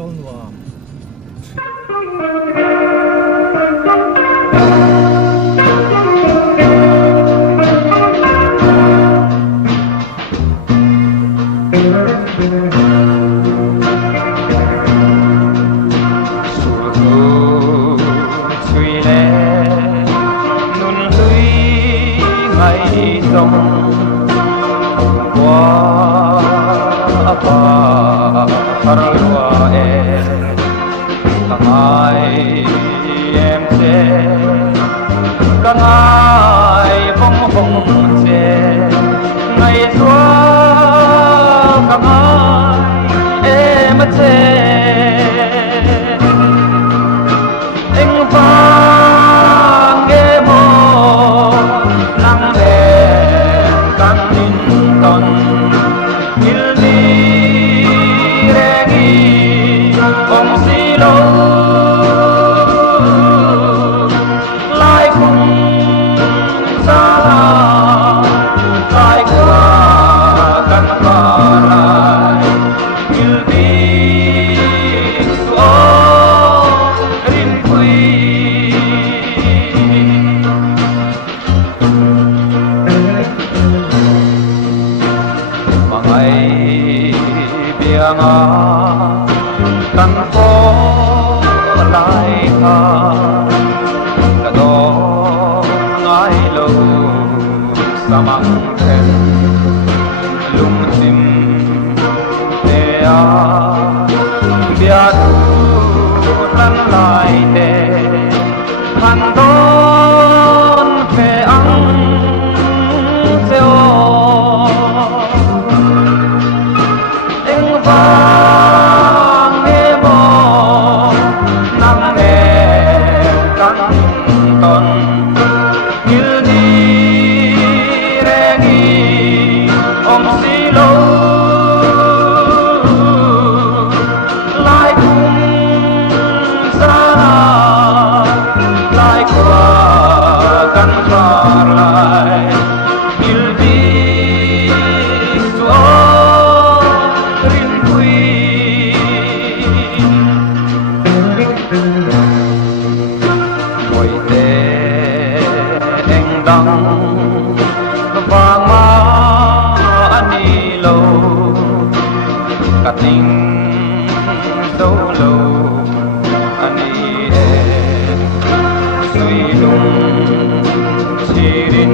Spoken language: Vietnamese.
zol nuam sông qua apa harua cả ngày em sẽ cả ngày phong phong sẽ ngày xưa cả ngày em sẽ anh vang nghe mô nắng đèn căn tin ton ilmi regi om silo lai khung sala lai qua căn qua lai ilmi so rin quy ngày biếng căn phố lại tha cả đó ngái lâu sa măng thèn lung chim te bia thu lăn lại te han đón phe ăn theo vang nghe mò nắng nghe căn ton như đi regi om silo lai cùng sana lai qua căn phar lai ilvi suo rin ngồi tê anh đắng vàng má ani lâu cả tình dấu lâu ani em suy lung chỉ đến